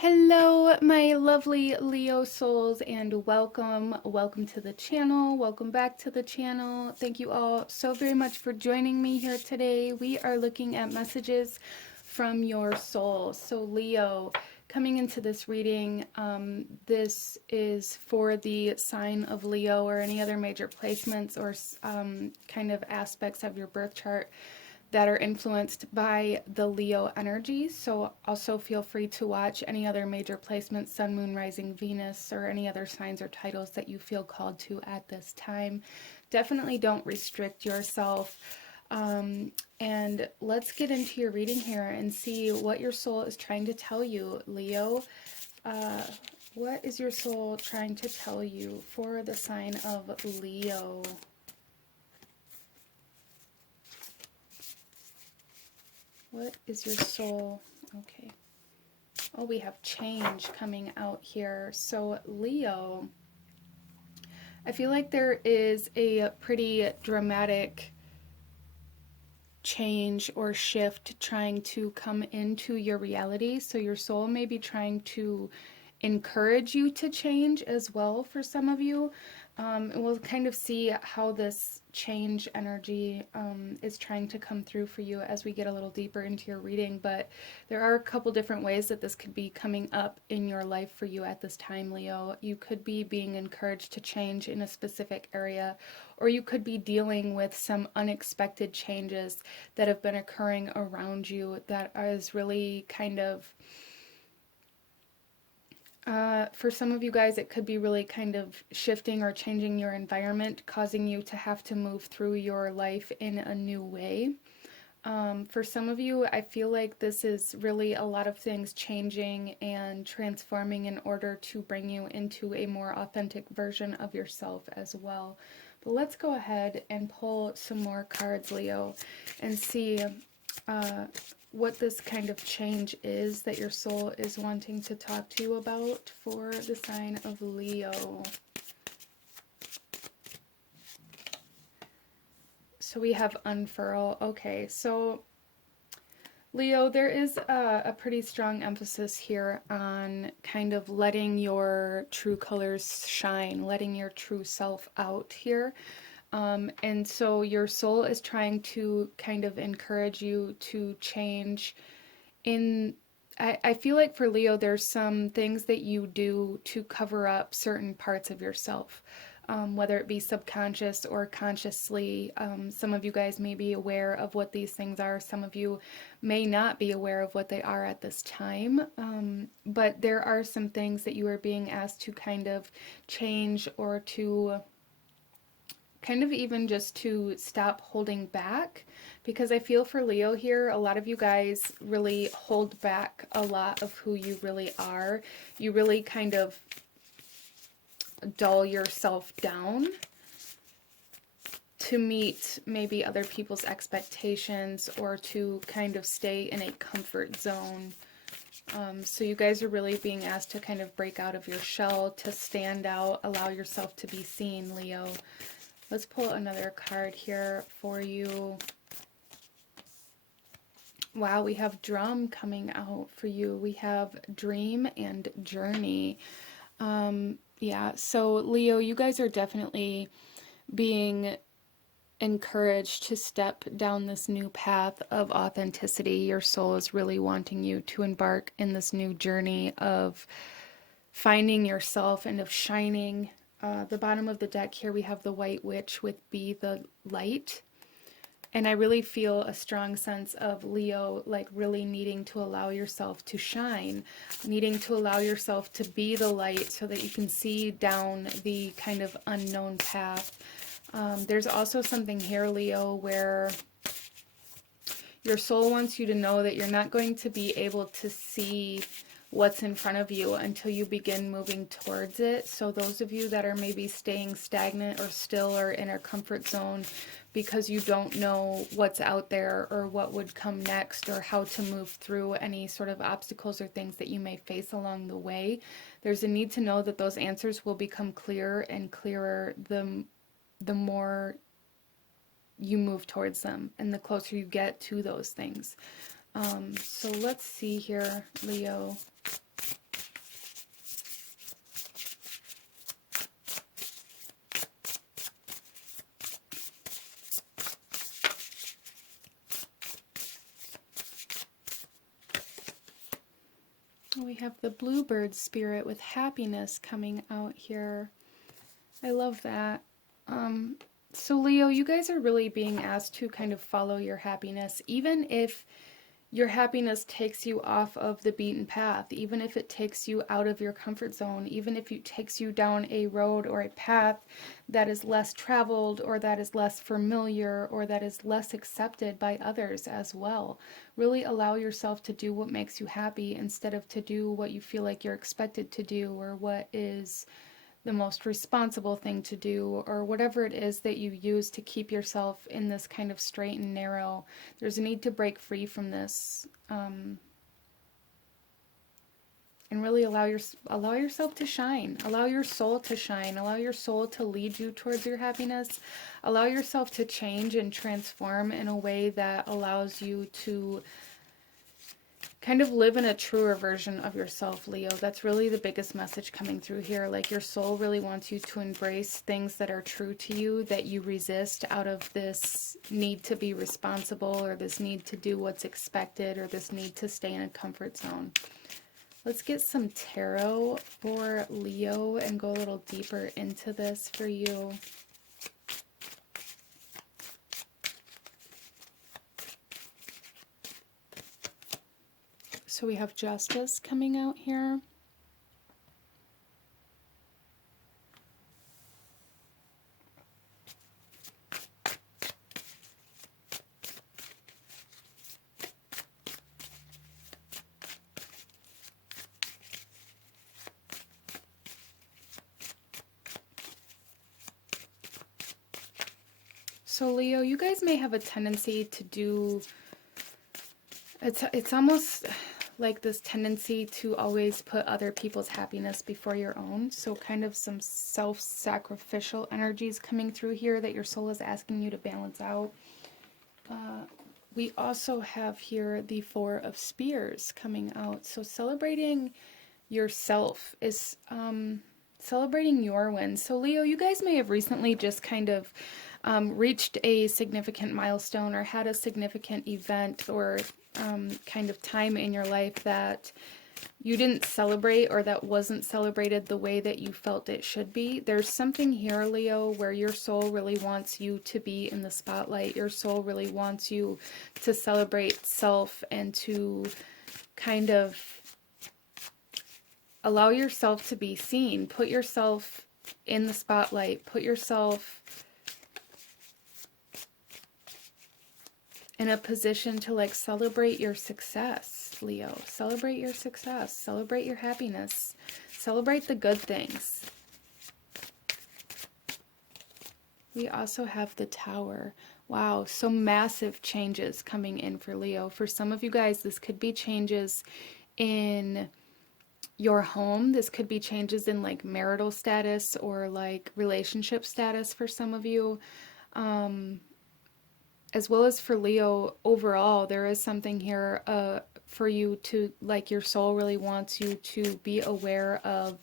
Hello, my lovely Leo souls, and welcome to the channel. Welcome back to the channel. Thank you all so very much for joining me here today. We are looking at messages from your soul. So Leo, coming into this reading, this is for the sign of Leo or any other major placements or kind of aspects of your birth chart that are influenced by the Leo energy. So also feel free to watch any other major placements, Sun, Moon, Rising, Venus, or any other signs or titles that you feel called to at this time. Definitely don't restrict yourself. And let's get into your reading here and see what your soul is trying to tell you, Leo. What is your soul trying to tell you for the sign of Leo? What is your soul? Okay. Oh, we have change coming out here. So, Leo, I feel like there is a pretty dramatic change or shift trying to come into your reality. So, your soul may be trying to encourage you to change as well for some of you. And we'll kind of see how this change energy is trying to come through for you as we get a little deeper into your reading. But there are a couple different ways that this could be coming up in your life for you at this time, Leo. You could be being encouraged to change in a specific area, or you could be dealing with some unexpected changes that have been occurring around you that is really kind of for some of you guys, it could be really kind of shifting or changing your environment, causing you to have to move through your life in a new way. For some of you, I feel like this is really a lot of things changing and transforming in order to bring you into a more authentic version of yourself as well. But let's go ahead and pull some more cards, Leo, and see what this kind of change is that your soul is wanting to talk to you about for the sign of Leo. So we have unfurl. Okay, so Leo, there is a pretty strong emphasis here on kind of letting your true colors shine, letting your true self out here. And so your soul is trying to kind of encourage you to change in I feel like for Leo there's some things that you do to cover up certain parts of yourself, whether it be subconscious or consciously. Some of you guys may be aware of what these things are. Some of you may not be aware of what they are at this time. But there are some things that you are being asked to kind of change or to kind of even just to stop holding back, because I feel for Leo here, a lot of you guys really hold back a lot of who you really are. You really kind of dull yourself down to meet maybe other people's expectations or to kind of stay in a comfort zone. So you guys are really being asked to kind of break out of your shell, to stand out, allow yourself to be seen, Leo. Let's pull another card here for you. Wow, we have drum coming out for you. We have dream and journey. Yeah, so Leo, you guys are definitely being encouraged to step down this new path of authenticity. Your soul is really wanting you to embark in this new journey of finding yourself and of shining. The bottom of the deck here, we have the White Witch with Be the Light. And I really feel a strong sense of Leo, like really needing to allow yourself to shine, needing to allow yourself to be the light so that you can see down the kind of unknown path. There's also something here, Leo, where your soul wants you to know that you're not going to be able to see what's in front of you until you begin moving towards it. So those of you that are maybe staying stagnant or still or in a comfort zone because you don't know what's out there or what would come next or how to move through any sort of obstacles or things that you may face along the way, there's a need to know that those answers will become clearer and clearer the more you move towards them and the closer you get to those things. So let's see here, Leo. We have the bluebird spirit with happiness coming out here. I love that. So Leo, you guys are really being asked to kind of follow your happiness, even if your happiness takes you off of the beaten path, even if it takes you out of your comfort zone, even if it takes you down a road or a path that is less traveled or that is less familiar or that is less accepted by others as well. Really allow yourself to do what makes you happy instead of to do what you feel like you're expected to do or what is the most responsible thing to do, or whatever it is that you use to keep yourself in this kind of straight and narrow. There's a need to break free from this, and really allow yourself to shine. Allow your soul to shine. Allow your soul to lead you towards your happiness. Allow yourself to change and transform in a way that allows you to kind of live in a truer version of yourself, Leo. That's really the biggest message coming through here. Like, your soul really wants you to embrace things that are true to you, that you resist out of this need to be responsible, or this need to do what's expected, or this need to stay in a comfort zone. Let's get some tarot for Leo and go a little deeper into this for you. So we have Justice coming out here. So Leo, you guys may have a tendency to do, it's almost like this tendency to always put other people's happiness before your own. So kind of some self-sacrificial energies coming through here that your soul is asking you to balance out. We also have here the Four of Spears coming out. So celebrating yourself is celebrating your wins. So Leo, you guys may have recently just kind of reached a significant milestone or had a significant event or kind of time in your life that you didn't celebrate, or that wasn't celebrated the way that you felt it should be. There's something here, Leo, where your soul really wants you to be in the spotlight. Your soul really wants you to celebrate self and to kind of allow yourself to be seen. Put yourself in the spotlight. Put yourself in a position to like celebrate your success, Leo. Celebrate your success. Celebrate your happiness. Celebrate the good things. We also have the Tower. Wow, so massive changes coming in for Leo. For some of you guys, this could be changes in your home. This could be changes in like marital status or like relationship status for some of you. As well as for Leo overall, there is something here for you to, like, your soul really wants you to be aware of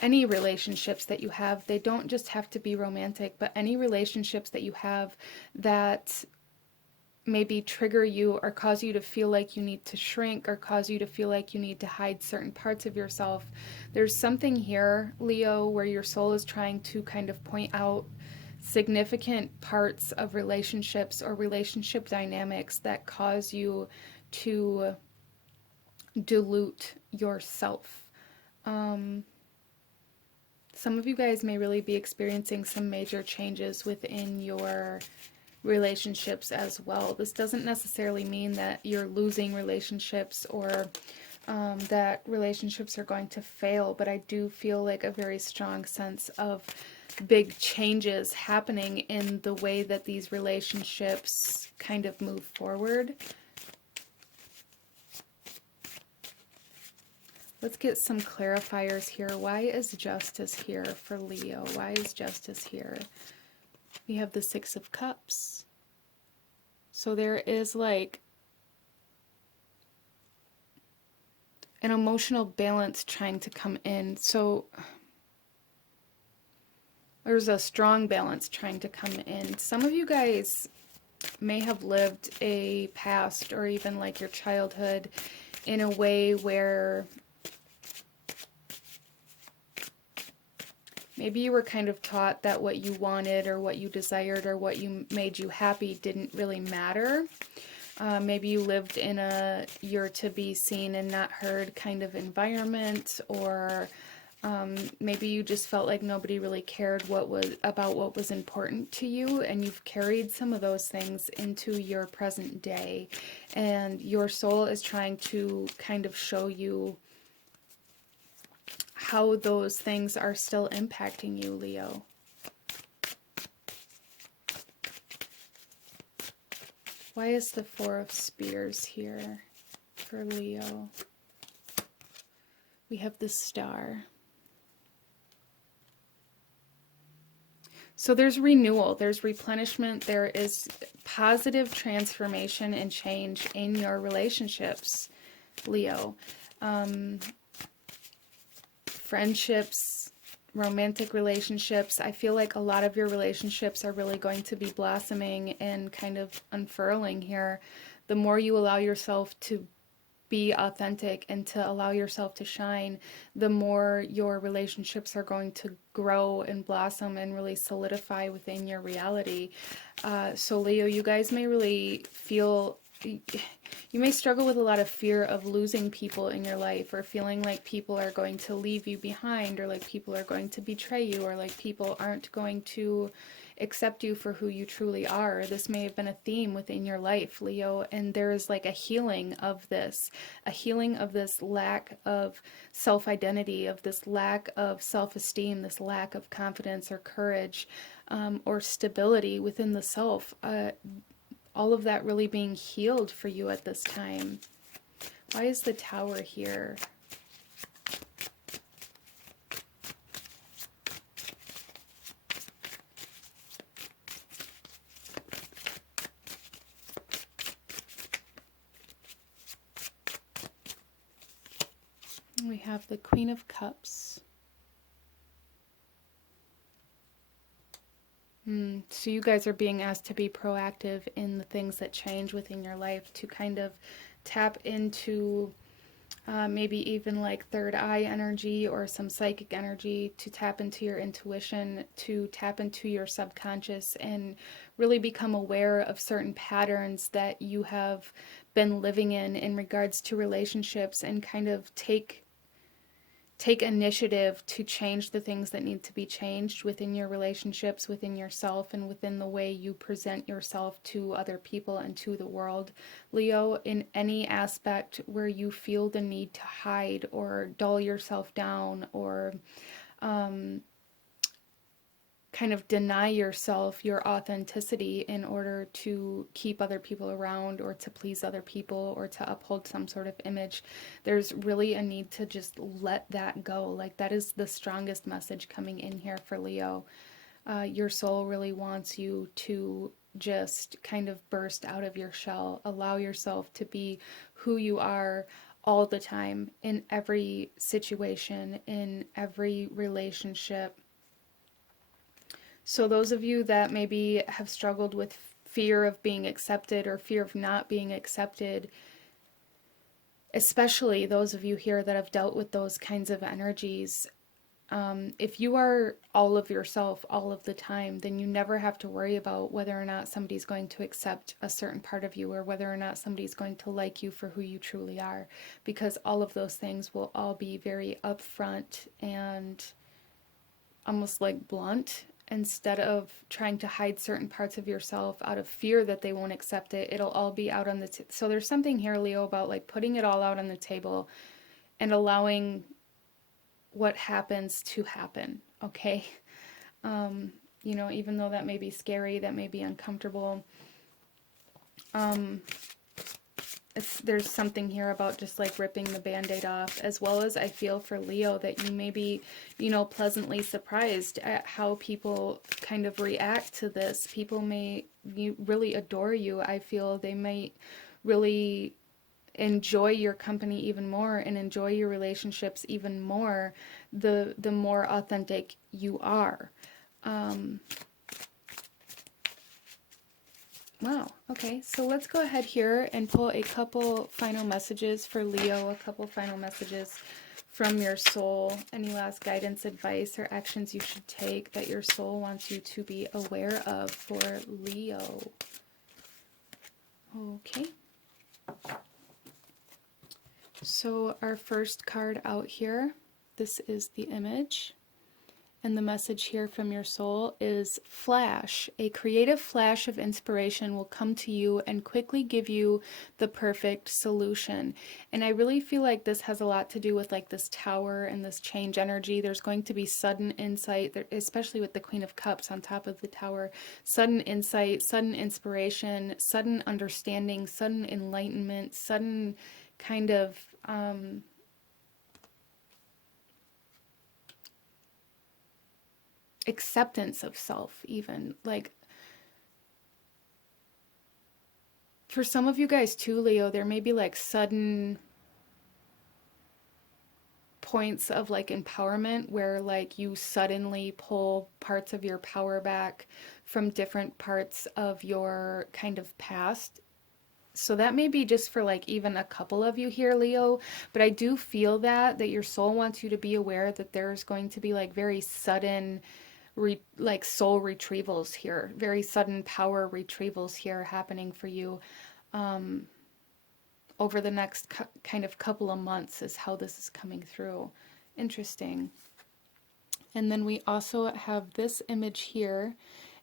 any relationships that you have. They don't just have to be romantic, but any relationships that you have that maybe trigger you or cause you to feel like you need to shrink or cause you to feel like you need to hide certain parts of yourself. There's something here, Leo, where your soul is trying to kind of point out significant parts of relationships or relationship dynamics that cause you to dilute yourself. Some of you guys may really be experiencing some major changes within your relationships as well. This doesn't necessarily mean that you're losing relationships or that relationships are going to fail, but I do feel like a very strong sense of big changes happening in the way that these relationships kind of move forward. Let's get some clarifiers here. Why is Justice here for Leo? Why is Justice here? We have the Six of Cups. So there is like an emotional balance trying to come in. So there's a strong balance trying to come in. Some of you guys may have lived a past or even like your childhood in a way where maybe you were kind of taught that what you wanted or what you desired or what you made you happy didn't really matter. Maybe you lived in a you're to be seen and not heard kind of environment, or maybe you just felt like nobody really cared what was important to you, and you've carried some of those things into your present day, and your soul is trying to kind of show you how those things are still impacting you, Leo. Why is the Four of Spears here for Leo? We have the Star. So there's renewal, there's replenishment, there is positive transformation and change in your relationships, Leo. Friendships, romantic relationships. I feel like a lot of your relationships are really going to be blossoming and kind of unfurling here. The more you allow yourself to be authentic and to allow yourself to shine, the more your relationships are going to grow and blossom and really solidify within your reality. So Leo, you guys may really feel, you may struggle with a lot of fear of losing people in your life, or feeling like people are going to leave you behind, or like people are going to betray you, or like people aren't going to accept you for who you truly are. This may have been a theme within your life, Leo, and there is like a healing of this lack of self-identity, of this lack of self-esteem, this lack of confidence or courage, or stability within the self. All of that really being healed for you at this time. Why is the Tower here? We have the Queen of Cups. So you guys are being asked to be proactive in the things that change within your life, to kind of tap into maybe even like third eye energy or some psychic energy, to tap into your intuition, to tap into your subconscious and really become aware of certain patterns that you have been living in regards to relationships, and kind of take initiative to change the things that need to be changed within your relationships, within yourself, and within the way you present yourself to other people and to the world. Leo, in any aspect where you feel the need to hide or dull yourself down, or kind of deny yourself your authenticity in order to keep other people around, or to please other people, or to uphold some sort of image, there's really a need to just let that go. Like, that is the strongest message coming in here for Leo. Your soul really wants you to just kind of burst out of your shell, allow yourself to be who you are all the time, in every situation, in every relationship. So those of you that maybe have struggled with fear of being accepted or fear of not being accepted, especially those of you here that have dealt with those kinds of energies, if you are all of yourself all of the time, then you never have to worry about whether or not somebody's going to accept a certain part of you, or whether or not somebody's going to like you for who you truly are, because all of those things will all be very upfront and almost like blunt. Instead of trying to hide certain parts of yourself out of fear that they won't accept it, it'll all be out on the so there's something here, Leo, about like putting it all out on the table and allowing what happens to happen, okay? You know, even though that may be scary, that may be uncomfortable, there's something here about just like ripping the band-aid off, as well as I feel for Leo that you may be, you know, pleasantly surprised at how people kind of react to this. People may really adore you. I feel they might really enjoy your company even more and enjoy your relationships even more the more authentic you are. Wow. Okay, so let's go ahead here and pull a couple final messages for Leo, a couple final messages from your soul. Any last guidance, advice, or actions you should take that your soul wants you to be aware of for Leo. Okay. So our first card out here, this is the image. And the message here from your soul is flash. A creative flash of inspiration will come to you and quickly give you the perfect solution. And I really feel like this has a lot to do with like this tower and this change energy. There's going to be sudden insight, especially with the Queen of Cups on top of the tower. Sudden insight, sudden inspiration, sudden understanding, sudden enlightenment, sudden kind of acceptance of self, even like for some of you guys too, Leo, there may be like sudden points of like empowerment where like you suddenly pull parts of your power back from different parts of your kind of past. So that may be just for like even a couple of you here, Leo, but I do feel that your soul wants you to be aware that there's going to be like very sudden like soul retrievals here, very sudden power retrievals here happening for you over the next kind of couple of months is how this is coming through. Interesting. And then we also have this image here,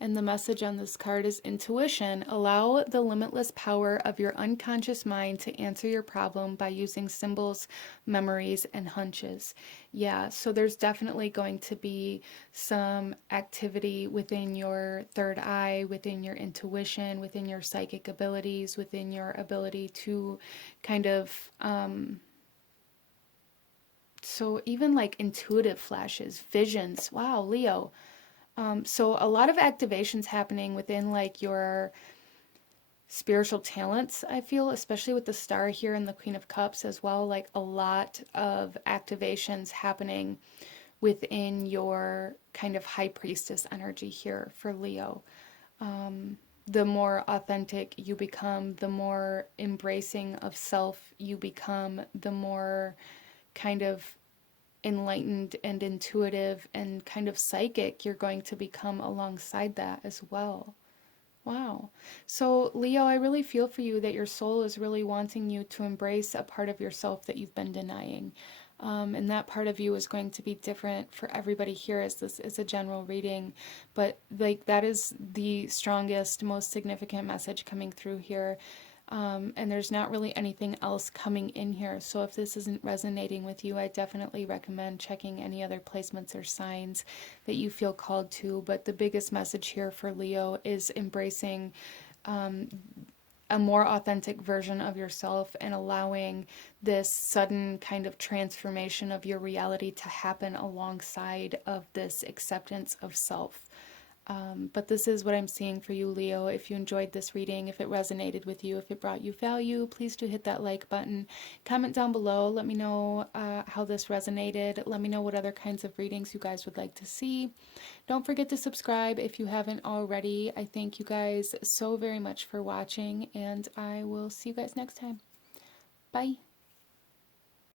and the message on this card is intuition. Allow the limitless power of your unconscious mind to answer your problem by using symbols, memories, and hunches. Yeah, so there's definitely going to be some activity within your third eye, within your intuition, within your psychic abilities, within your ability to kind of so even like intuitive flashes, visions. Wow, Leo. So a lot of activations happening within like your spiritual talents, I feel, especially with the star here and the Queen of Cups as well, like a lot of activations happening within your kind of high priestess energy here for Leo. The more authentic you become, the more embracing of self you become, the more kind of enlightened and intuitive and kind of psychic you're going to become alongside that as well. Wow. So, Leo, I really feel for you that your soul is really wanting you to embrace a part of yourself that you've been denying. And that part of you is going to be different for everybody here, as this is a general reading. But, like, that is the strongest, most significant message coming through here. And there's not really anything else coming in here. So if this isn't resonating with you, I definitely recommend checking any other placements or signs that you feel called to. But the biggest message here for Leo is embracing a more authentic version of yourself and allowing this sudden kind of transformation of your reality to happen alongside of this acceptance of self. But this is what I'm seeing for you, Leo. If you enjoyed this reading, if it resonated with you, if it brought you value, please do hit that like button. Comment down below. Let me know how this resonated. Let me know what other kinds of readings you guys would like to see. Don't forget to subscribe if you haven't already. I thank you guys so very much for watching, and I will see you guys next time. Bye.